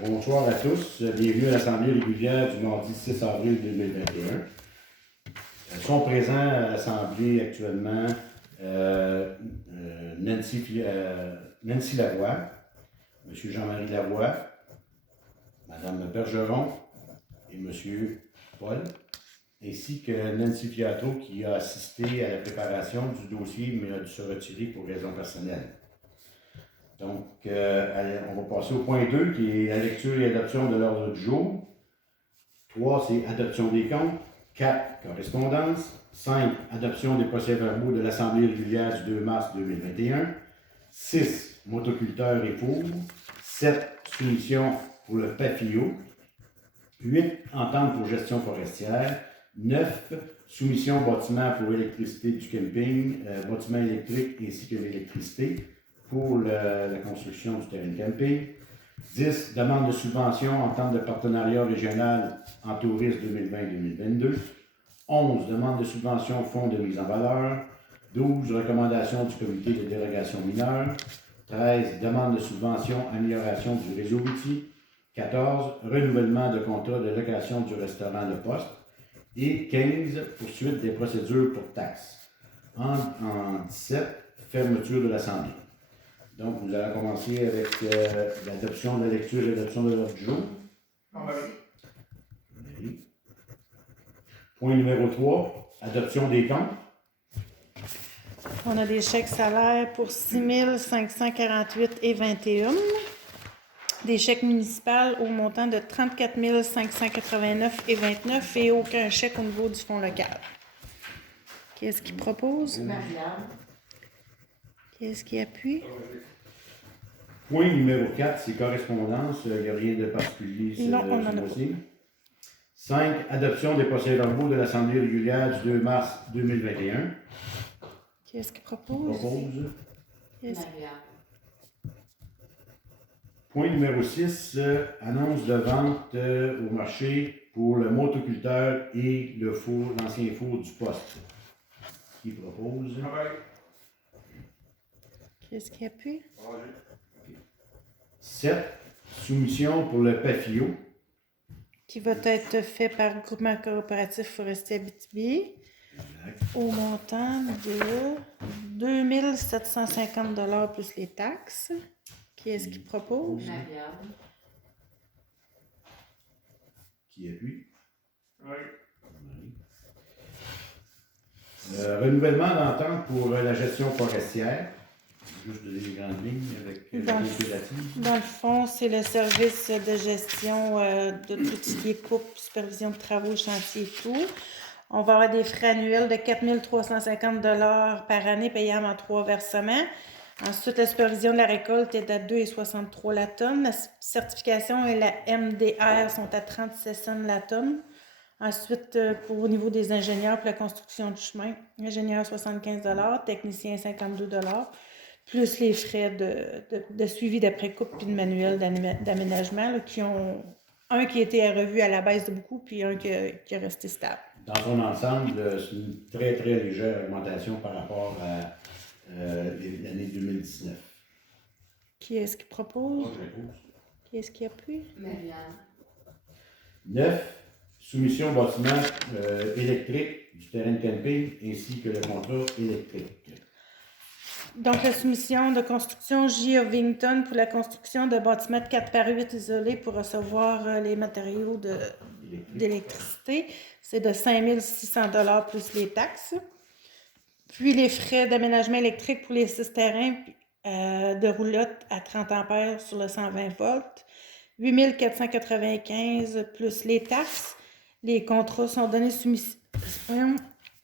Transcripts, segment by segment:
Bonsoir à tous. Bienvenue à l'Assemblée régulière du mardi 6 avril 2021. Sont présents à l'Assemblée actuellement Nancy Lavoie, M. Jean-Marie Lavoie, Mme Bergeron et M. Paul, ainsi que Nancy Fiatro qui a assisté à la préparation du dossier mais a dû se retirer pour raisons personnelles. Donc, on va passer au point 2 qui est la lecture et adoption de l'ordre du jour. 3, c'est adoption des comptes. 4, correspondance. 5, adoption des procès-verbaux de l'Assemblée régulière du 2 mars 2021. 6, motoculteurs et fours. 7, soumission pour le PAFIO. 8, entente pour gestion forestière. 9, soumission bâtiment pour électricité du camping, bâtiment électrique ainsi que l'électricité pour la construction du terrain de camping. 10, demande de subvention, entente de partenariat régional en tourisme 2020-2022. 11, demande de subvention, fonds de mise en valeur. 12, recommandations du comité de dérogation mineure. 13, demande de subvention, amélioration du réseau routier. 14, renouvellement de contrat de location du restaurant Le Poste. Et 15, poursuite des procédures pour taxes. En 17, fermeture de l'Assemblée. Donc, nous allons commencer avec l'adoption de la lecture et l'adoption de l'ordre du jour. Oui. Point numéro 3, adoption des comptes. On a des chèques salaires pour 6 548,21. Des chèques municipaux au montant de 34 589,29 et aucun chèque au niveau du fonds local. Qui est-ce qui propose? Marianne. Qui est-ce qui appuie? Point numéro 4, c'est correspondance. Il n'y a rien de particulier sur ce dossier. 5, adoption des procès-verbaux de l'Assemblée régulière du 2 mars 2021. Qui est-ce qui propose? Marianne. Point numéro 6, annonce de vente au marché pour le motoculteur et l'ancien four du poste. Qui propose? Qui est-ce qui appuie? 7, soumission pour le PAFIO. Qui va être fait par Groupement coopératif forestier Abitibi. Au montant de 2 750 plus les taxes. Qui est-ce qui propose? Marianne. Qui appuie? Renouvellement d'entente pour la gestion forestière. Juste des grandes lignes avec la coopérative. Dans le fond, c'est le service de gestion de tout ce qui est coupe, supervision de travaux, chantier et tout. On va avoir des frais annuels de 4 350 par année payables en 3 versements. Ensuite, la supervision de la récolte est à 2,63 la tonne. La certification et la MDR sont à 37 cents la tonne. Ensuite, au niveau des ingénieurs pour la construction du chemin, ingénieur 75 technicien 52 plus les frais de suivi d'après-coupe puis de manuel d'aménagement, là, qui ont un qui a été revu à la baisse de beaucoup, puis un qui est resté stable. Dans son ensemble, c'est une très, très légère augmentation par rapport à l'année 2019. Qui est-ce qui propose? Qui est-ce qui appuie? Marianne. 9, soumission bâtiment électrique du terrain de camping ainsi que le contrat électrique. Donc, la soumission de construction J. Ovington pour la construction de bâtiments de 4x8 isolés pour recevoir les matériaux d'électricité, c'est de 5 600 plus les taxes. Puis, les frais d'aménagement électrique pour les 6 terrains de roulotte à 30 ampères sur le 120 volts. 8 495 plus les taxes. Les contrats sont donnés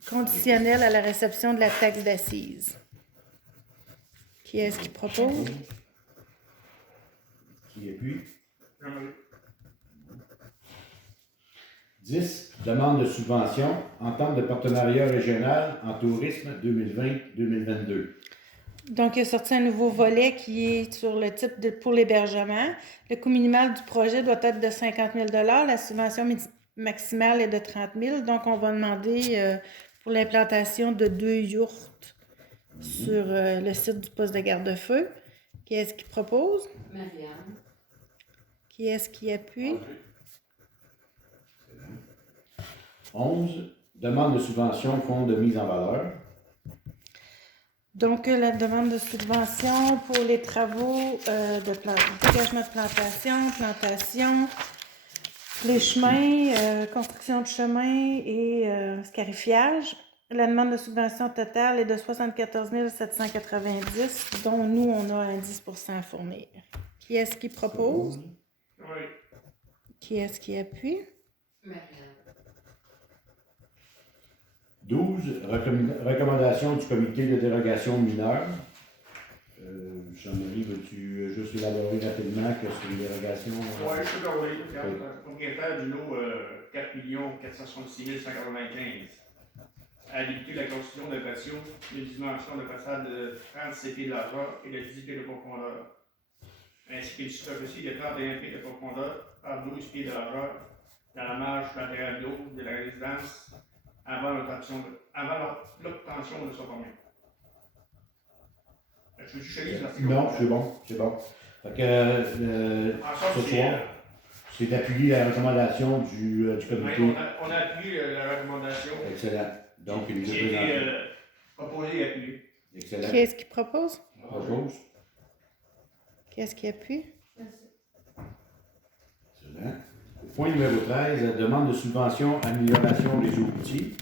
conditionnels à la réception de la taxe d'assises. Qui est-ce qui propose? Qui appuie? 10, demande de subvention, entente de partenariat régional en tourisme 2020-2022. Donc, il a sorti un nouveau volet qui est sur le type pour l'hébergement. Le coût minimal du projet doit être de 50 000 $. La subvention maximale est de 30 000 $. Donc, on va demander pour l'implantation de 2 yourtes sur le site du poste de garde-feu. Qui est-ce qui propose? Marianne. Qui est-ce qui appuie? 11. Demande de subvention, fonds de mise en valeur. Donc, la demande de subvention pour les travaux dégagement de plantation, les chemins, construction de chemins et scarifiage. La demande de subvention totale est de 74 790, dont nous, on a un 10% à fournir. Qui est-ce qui propose? Oui. Qui est-ce qui appuie? Marianne. 12. Recommandation du comité de dérogation mineure. Jean-Marie, veux-tu juste élaborer rapidement que c'est une dérogation? Oui, je peux parler. Propriétaire du lot 4 466 195 a débuté la construction d'un patio de dimension de façade de 37 pieds de largeur et de 10 pieds de profondeur, ainsi qu'une superficie de 31 pieds de profondeur par 12 pieds de largeur dans la marge latérale d'eau de la résidence avant l'obtention de son permis. Je suis chez Non, c'est bon, c'est bon. Fait que ce soir, c'est d'appuyer la recommandation du comité. Oui, on a appuyé la recommandation. Excellent. Donc, il nous Qui a a été présenté. proposé et appuyé. Excellent. Qui est-ce qui propose? Propose. Qui est-ce qui appuie? Excellent. Point numéro 13, la demande de subvention amélioration des eaux routiers.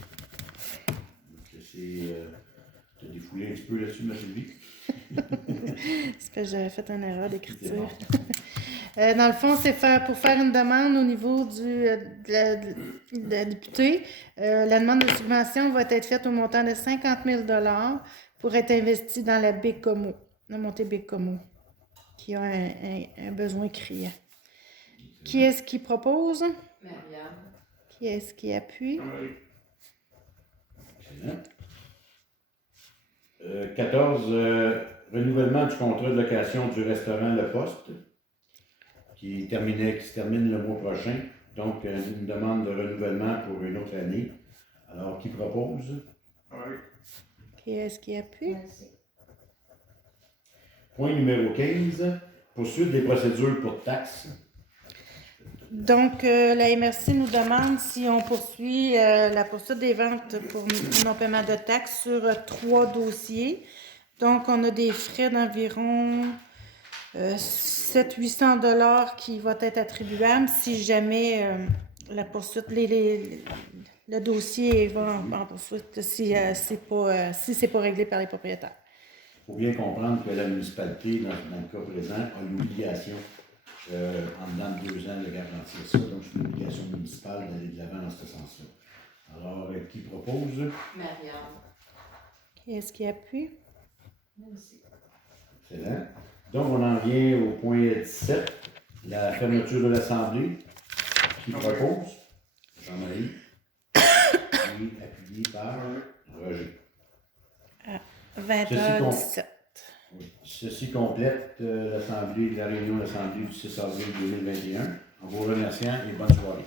Donc, tu as défoulé un petit peu là-dessus, ma Sylvie. C'est que j'avais fait une erreur C'est d'écriture. bon. Dans le fond, c'est pour faire une demande au niveau de la députée. La demande de subvention va être faite au montant de 50 000 $ pour être investie dans la Bécomo, la montée Bécomo, qui a un besoin criant. Qui est-ce qui propose? Marianne. Qui est-ce qui appuie? Oui. Excellent. 14, renouvellement du contrat de location du restaurant Le Poste, qui se termine le mois prochain. Donc, une demande de renouvellement pour une autre année. Alors, qui propose? Oui. Qui est-ce qui appuie? Merci. Point numéro 15, poursuite des procédures pour taxes. Donc, la MRC nous demande si on poursuit la poursuite des ventes pour non-paiement de taxes sur 3 dossiers. Donc, on a des frais d'environ 700-800 $ qui vont être attribuables si jamais la poursuite, le dossier va en poursuite, si c'est pas réglé par les propriétaires. Il faut bien comprendre que la municipalité, dans le cas présent, a l'obligation, en dedans de 2 ans, de garantir ça. Donc, c'est une obligation municipale d'aller de l'avant dans ce sens-là. Alors, qui propose? Marianne. Qui est-ce qui appuie? Merci. Excellent. Donc, on en vient au point 17, la fermeture de l'Assemblée. Qui propose? Jean-Marie. Et appuyé par Roger. 20h17. Oui. Ceci complète la réunion de l'Assemblée du 6 avril 2021. En vous remerciant et bonne soirée.